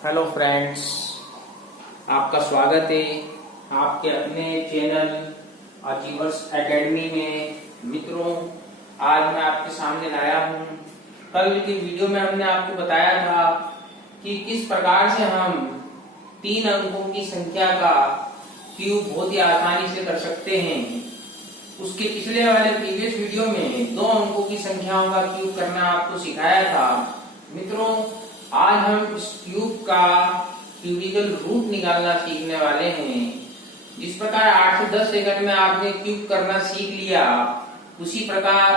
Hello friends, आपका स्वागत है आपके अपने चैनल अचीवर्स एकेडमी में। मित्रों, आज मैं आपके सामने लाया हूं। कल की वीडियो में हमने आपको बताया था कि किस प्रकार से हम 3 अंकों की संख्या का क्यूब बहुत ही आसानी से कर सकते हैं। उसके पिछले वाले प्रीवियस वीडियो में 2 अंकों की संख्याओं का क्यूब करना आपको सिखाया था। मित्रों, आज हम इस क्यूब का क्यूबिकल रूट निकालना सीखने वाले हैं। जिस प्रकार 8 से 10 सेकंड में आपने क्यूब करना सीख लिया, उसी प्रकार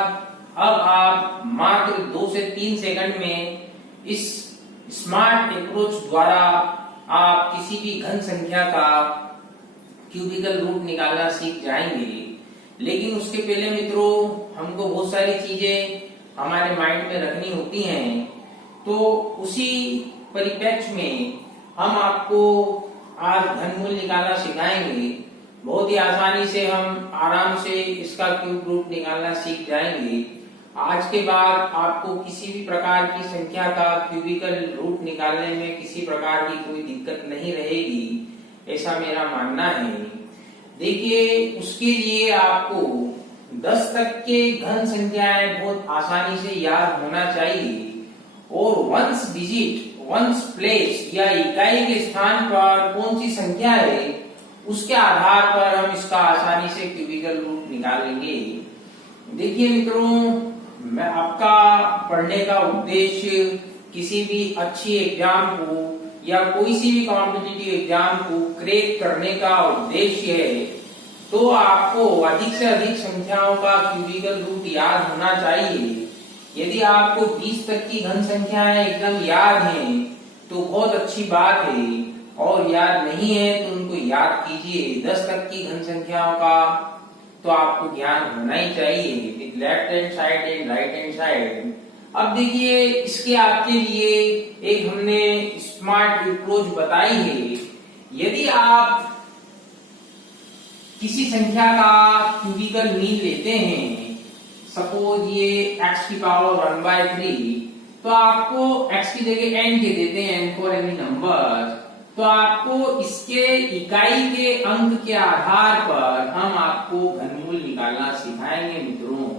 अब आप मात्र 2 से 3 सेकंड में इस स्मार्ट अप्रोच द्वारा आप किसी भी घन संख्या का क्यूबिकल रूट निकालना सीख जाएंगे। लेकिन उसके पहले मित्रों, हमको बहुत सारी चीजें हमारे माइंड में रखनी होती हैं। तो उसी परिप्रेक्ष्य में हम आपको आज घनमूल निकालना सिखाएंगे। बहुत ही आसानी से हम आराम से इसका क्यूब रूट निकालना सीख जाएंगे। आज के बाद आपको किसी भी प्रकार की संख्या का क्यूबिकल रूट निकालने में किसी प्रकार की कोई दिक्कत नहीं रहेगी, ऐसा मेरा मानना है। देखिए, उसके लिए आपको 10 तक के घन संख्याएं बहुत आसानी से याद होना चाहिए और वंस डिजिट, वंस प्लेस या इकाई के स्थान पर कौन सी संख्या है, उसके आधार पर हम इसका आसानी से क्यूबिकल रूट निकालेंगे। देखिए मित्रों, मैं आपका पढ़ने का उद्देश्य किसी भी अच्छी एग्जाम को या कोई सी भी कॉम्पिटिटिव एग्जाम को क्रैक करने का उद्देश्य है, तो आपको अधिक से अधिक संख्याओं का क्यूबिकल रूट याद होना चाहिए। यदि आपको 20 तक की घन संख्याएं एकदम याद हैं तो बहुत अच्छी बात है, और याद नहीं है तो उनको याद कीजिए। 10 तक की घन संख्याओं का तो आपको ज्ञान होना ही चाहिए, left hand side and right hand side. अब देखिए, इसके आपके लिए एक हमने स्मार्ट अप्रोच बताई है। यदि आप किसी संख्या का क्यूबिकल मीन लेते हैं, सपोज ये x की पावर 1/3, तो आपको x की जगह n के देते हैं, n फॉर एनी नंबर, तो आपको इसके इकाई के अंक के आधार पर हम आपको घनमूल निकालना सिखाएंगे। मित्रों,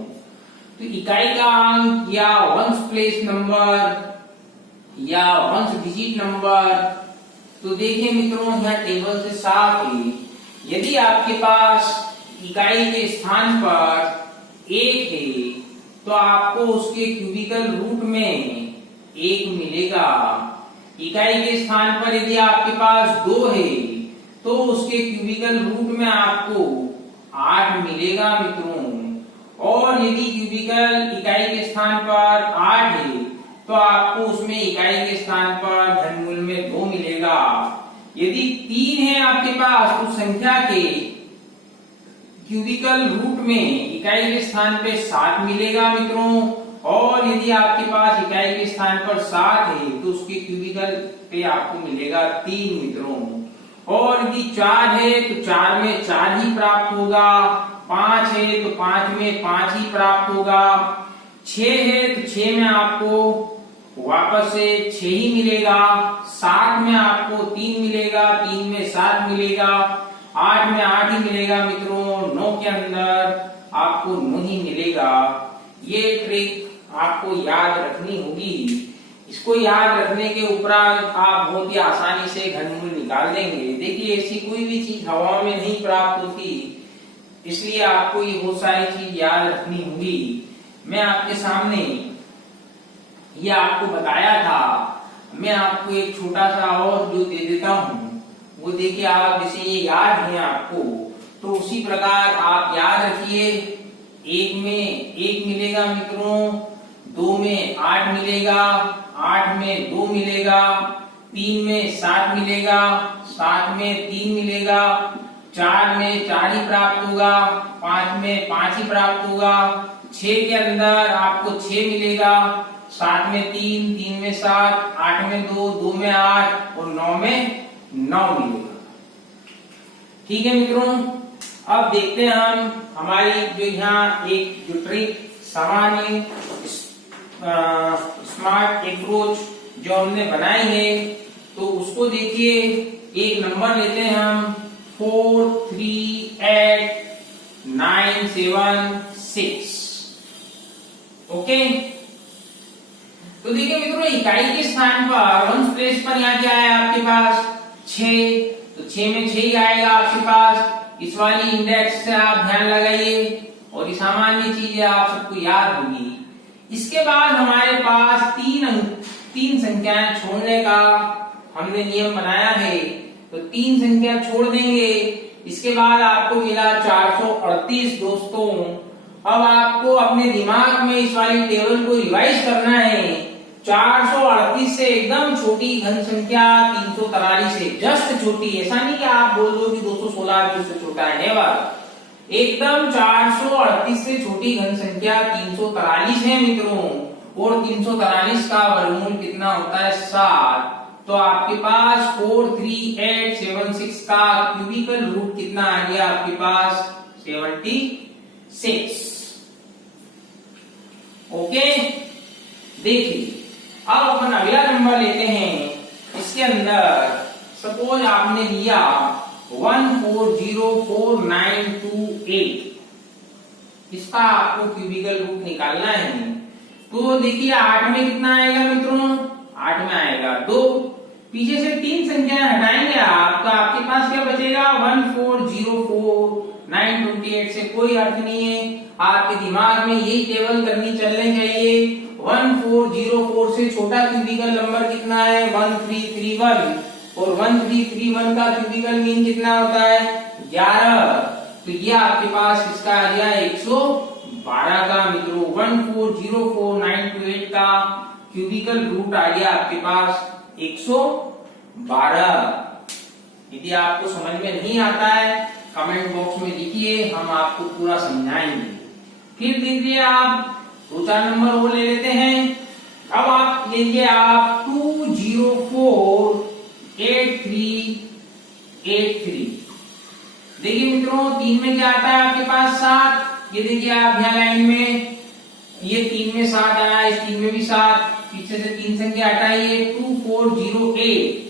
तो इकाई का अंक या वंस प्लेस नंबर या वंस डिजिट नंबर, तो देखिए मित्रों, यहाँ टेबल से साफ है। यदि आपके पास इकाई के स्थान पर 1 है तो आपको उसके क्यूबिकल रूट में 1 मिलेगा। इकाई के स्थान पर यदि आपके पास 2 है तो उसके क्यूबिकल रूट में आपको 8 मिलेगा मित्रों। और यदि क्यूबिकल इकाई के स्थान पर 8 है तो आपको उसमें इकाई के स्थान पर घनमूल में 2 मिलेगा। यदि 3 है आपके पास तो संख्या के क्यूबिकल रूट में इकाई के स्थान पे 7 मिलेगा मित्रों। और यदि आपके पास इकाई के स्थान पर 7 है तो उसके क्यूबिकल पे आपको मिलेगा 3 मित्रों। और यदि 4 है तो 4 में 4 ही प्राप्त होगा, 5 है तो 5 में 5 ही प्राप्त होगा, 6 है तो 6 में आपको वापस से 6 ही मिलेगा, 7 में आपको 3 मिलेगा, 3 में 7 मिलेगा, 8 में 8 ही मिलेगा मित्रों, 9 के अंदर आपको 9 ही मिलेगा। ये ट्रिक आपको याद रखनी होगी। इसको याद रखने के उपरांत आप बहुत ही आसानी से घनमूल निकाल देंगे। देखिए, ऐसी कोई भी चीज हवा में नहीं प्राप्त होती, इसलिए आपको ये बहुत सारी चीज याद रखनी होगी। मैं आपके सामने ये आपको बताया था, मैं आपको एक छोटा सा और जो दे देता हूँ, वो देखिए, आप जैसे ये याद है आपको, तो उसी प्रकार आप याद रखिए। 1 में 1 मिलेगा मित्रों, 2 में 8 मिलेगा, 8 में 2 मिलेगा, 3 में 7 मिलेगा, 7 में 3 मिलेगा, 4 में 4 ही प्राप्त होगा, 5 में 5 ही प्राप्त होगा, 6 के अंदर आपको 6 मिलेगा, 7 में 3, 3 में 7, 8 में 2, 2 में 8 और 9 में 9 मिलेगा। ठीक है मित्रों, अब देखते हैं हम हमारी जो यहाँ एक जो ट्रिक सामान्य स्मार्ट अप्रोच जो हमने बनाई है, तो उसको देखिए, एक नंबर लेते हैं हम 438,976। ओके, तो देखिए मित्रों, इकाई के स्थान पर वंश प्लेस पर यहाँ क्या है आपके पास 6, तो 6 में 6 ही आएगा आपके पास। इस वाली इंडेक्स से आप ध्यान लगाइए, और ये सामान्य चीजें आप सबको याद होगी। इसके बाद हमारे पास तीन संख्याएं छोड़ने का हमने नियम बनाया है, तो 3 संख्या छोड़ देंगे। इसके बाद आपको मिला 438 दोस्तों। अब आपको अपने दिमाग में इस वाली टेबल को रिवाइज करना है। 438 से एकदम छोटी घन संख्या 343 से जस्ट छोटी, ऐसा नहीं कि आप बोल दो कि 216 भी उससे छोटा है, नेवर। एकदम 438 से छोटी घन संख्या 343 है मित्रों, और 343 का वर्गमूल कितना होता है 7। तो आपके पास 43876 का क्यूबिकल रूट कितना आ गया आपके पास 76। ओके, देखिए अब अपन अगला नंबर लेते हैं। इसके अंदर सपोज आपने लिया 1404,928, इसका आपको क्यूबिकल रूट निकालना है। तो देखिए 8 में कितना आएगा मित्रों, 8 में आएगा 2, पीछे से 3 संख्याएं हटाएंगे आप, तो आपके पास क्या बचेगा 1404,928 से कोई अर्थ नहीं है। आपके दिमाग में यही टेबल करनी चलनी चाहिए। 1404 से छोटा क्यूबिकल नंबर कितना है 1331, और 1331 का क्यूबिकल मीन कितना होता है 11। तो ये आपके पास इसका आ गया 112 का मित्रों। 1404,928 का क्यूबिकल रूट आ गया आपके पास 112। यदि आपको समझ में नहीं आता है कमेंट बॉक्स में लिखिए, हम आपको पूरा समझाएंगे। फिर देखिए आप 2-4 नंबर वो ले लेते हैं। अब आप लीजिए आप 2048383। देखिए मित्रों 3 में क्या आता है आपके पास 7। ये देखिए आप यहाँ लाइन में, ये 3 में 7 आया, इस 3 में भी 7, पीछे से 3 संख्या हटाइए 2048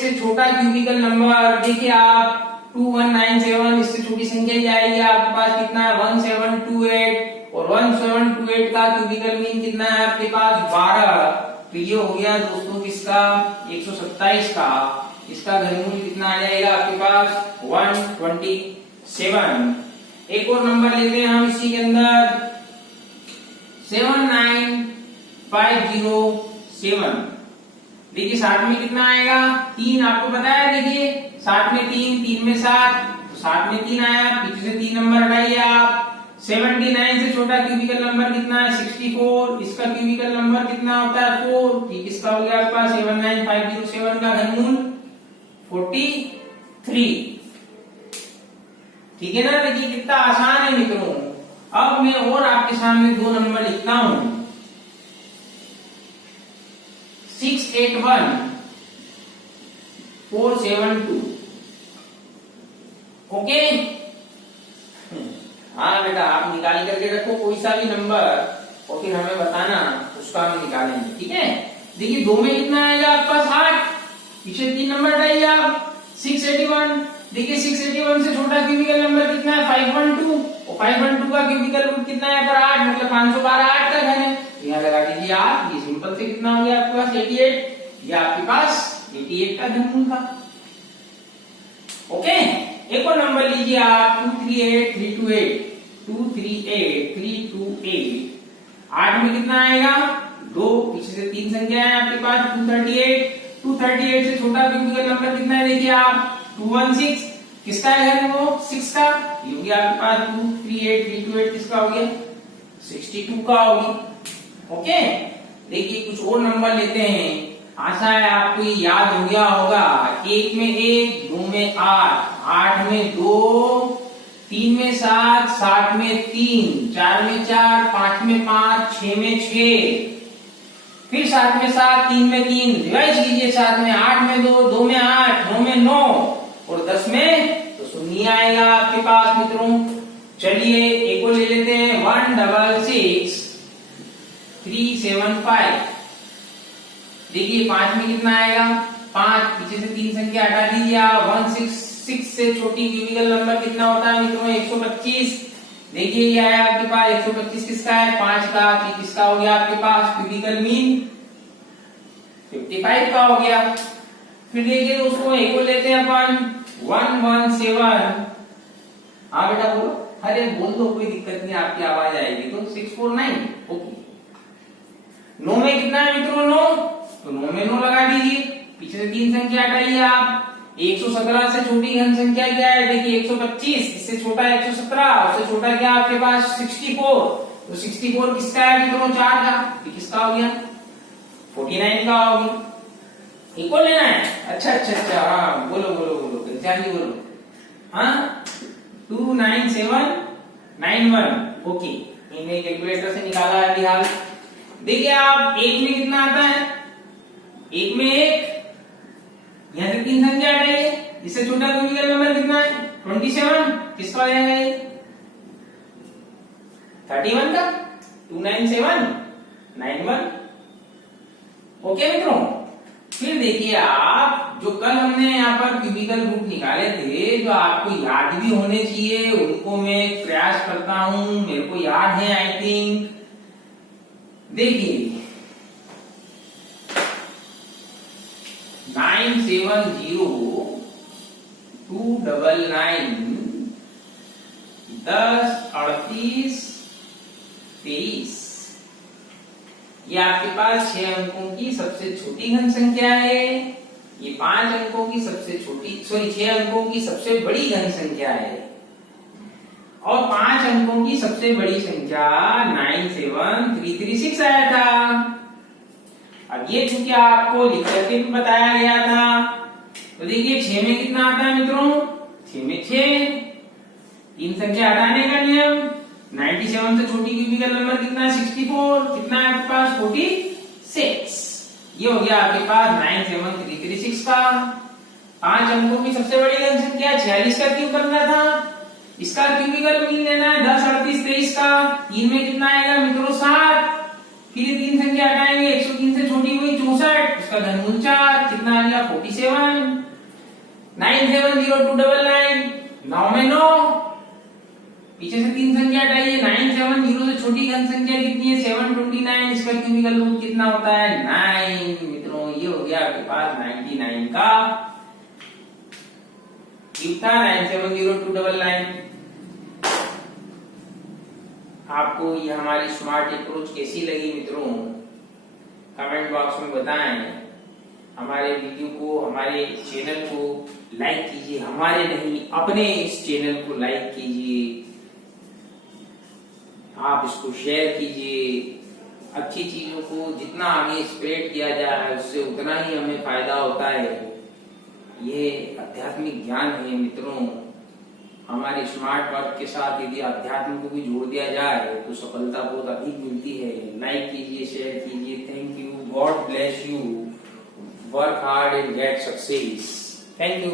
से छोटा क्यूबिकल नंबर देखिए आप 2197, इससे छोटी संख्या जाएगी आपके पास कितना है 1728, और 1728 का क्यूबिकल मीन कितना है आपके पास 12। तो ये हो गया दोस्तों किसका 127 का। इसका घनमूल कितना आ जाएगा आपके पास 127। एक और नंबर लेते हैं हम इसी के अंदर 79507। देखिए 60 में कितना आएगा 3, आपको पता है। देखिए 60 में 3 में 7, तो 60 में 3 आया, पीछे से 3 नंबर हटाइए आप। 79 से छोटा क्यूबिकल नंबर कितना है 64, इसका क्यूबिकल नंबर कितना होता है 4। ठीक, इसका हो गया आपके पास 79507 का घनमूल 43। ठीक है ना। देखिए कितना आसान है मित्रों। अब मैं और आपके सामने 2 नंबर लिखता हूं 681472। ओके, हाँ बेटा आप निकाल करके रखो कोई सा भी नंबर, और फिर हमें बताना, उसका हम निकालेंगे। ठीक है, देखिए 2 में कितना आएगा आपके पास 8, पीछे 3 नंबर हटाइए आप 681। देखिए 681 से छोटा क्यूबिकल नंबर कितना है 512, और 512 का क्यूबिकल रूट कितना है पर 8, मतलब 512 8 का घन है। यहाँ लगा दीजिए आप, ये सिंपल से कितना हो गया आपके पास 88। ये आपके पास 88 का घनमूल था। ओके, एक और नंबर लीजिए आप 238328। 8 में कितना आएगा 2, पीछे से 3 संख्या है आपके पास 238 से छोटा क्यूबिकल नंबर कितना है देखिए आप 216, किसका है वो 6 का। ये हो गया आपके पास 238328, किसका हो गया 62 का हो गया। ओके, देखिए कुछ और नंबर लेते हैं। आशा है आपको ये याद हो गया होगा। 1 में 1, 2 में 8, 8 में 2, 3 में 7, 7 में 3, 4 में 4, 5 में 5, 6 में 6, फिर 7 में 7, 3 में 3, रिवाइज कीजिए 7 में 8 में 2, 2 में 8, 9 में 9, और 10 में तो 0 आएगा आपके पास मित्रों। चलिए एक और ले लेते हैं 166,375। देखिए 5 में कितना आएगा 5, पीछे से 3 संख्या हटा दीजिए आप। 166 से छोटी क्यूबिकल नंबर कितना होता है मित्रों 125। देखिए ये आया आपके पास 125 किसका है 5 का, किसका हो गया आपके पास क्यूबिकल मीन 55 का हो गया। फिर देखिए दोस्तों एक को लेते हैं अपन 117। हाँ बेटा बोलो, अरे बोल दो कोई दिक्कत नहीं, आपकी आवाज आएगी तो 649। ओके 9 में कितना है मित्रों 9, तो 9 में 9 लगा दीजिए, पीछे से 3 संख्या हटाइए आप। 117 से छोटी घन संख्या क्या है देखिए 125, इससे छोटा 117, उससे छोटा क्या आपके पास 64, तो 64 किसका है मित्रों 4 का, तो किसका हो गया 49 का हो गया। इक्वल लेना है, अच्छा हाँ बोलो बोलो बोलो जल्दी बोलो। हाँ 29791 ओके, इन्हें कैलकुलेटर से निकाला है हाल। देखिए आप एक में कितना आता है, एक में एक, यहां से 3 संख्या हटाइए, इससे छोटा क्यूबिकल नंबर कितना है 27, किसका हो जाएगा ये 31 का 29791। ओके मित्रों, फिर देखिए आप जो कल हमने यहाँ पर क्यूबिकल रूट निकाले थे, जो आपको याद भी होने चाहिए, उनको मैं प्रयास करता हूं, मेरे को याद है आई थिंक। देखिए 970 299 10 38 23, ये आपके पास 6 अंकों की सबसे छोटी घन संख्या है, ये 5 अंकों की सबसे छोटी 6 अंकों की सबसे बड़ी घन संख्या है, और 5 अंकों की सबसे बड़ी संख्या 97336 आया था। अब ये चूंकि आपको लिख करके भी बताया गया था, तो देखिए 6 में कितना आता है मित्रों 6 में 6, 3 संख्या हटाने का नियम, 97 से छोटी क्यूबिकल नंबर कितना है 64, कितना है आपके पास 46, ये हो गया आपके पास 97336 का। 5 अंकों की सबसे बड़ी घन संख्या 46 का क्यूब करना था, इसका क्यूबिकल मीन लेना है 10 38 23 का। 3 में कितना आएगा मित्रों 7, फिर 3 संख्या हटाएंगे, 103 से छोटी हुई 64, उसका घनमूल 4, कितना आ गया 47। 970 9 में 9, पीछे से 3 संख्या हटाइए, 970 से छोटी घन संख्या कितनी है 729, इसका क्यूबिकल रूट कितना होता है 9। मित्रों ये हो गया आपके पास 99 का क्यूब था 970 आपको ये हमारी स्मार्ट अप्रोच कैसी लगी मित्रों, कमेंट बॉक्स में बताएं। हमारे वीडियो को, हमारे चैनल को लाइक कीजिए, हमारे नहीं अपने इस चैनल को लाइक कीजिए, आप इसको शेयर कीजिए। अच्छी चीजों को जितना आगे स्प्रेड किया जा रहा है उससे उतना ही हमें फायदा होता है। ये आध्यात्मिक ज्ञान है मित्रों, हमारे स्मार्ट वर्क के साथ यदि अध्यात्म को भी जोड़ दिया जाए तो सफलता बहुत अधिक मिलती है। लाइक कीजिए, शेयर कीजिए। Thank you, God bless you, work hard and get success. Thank you.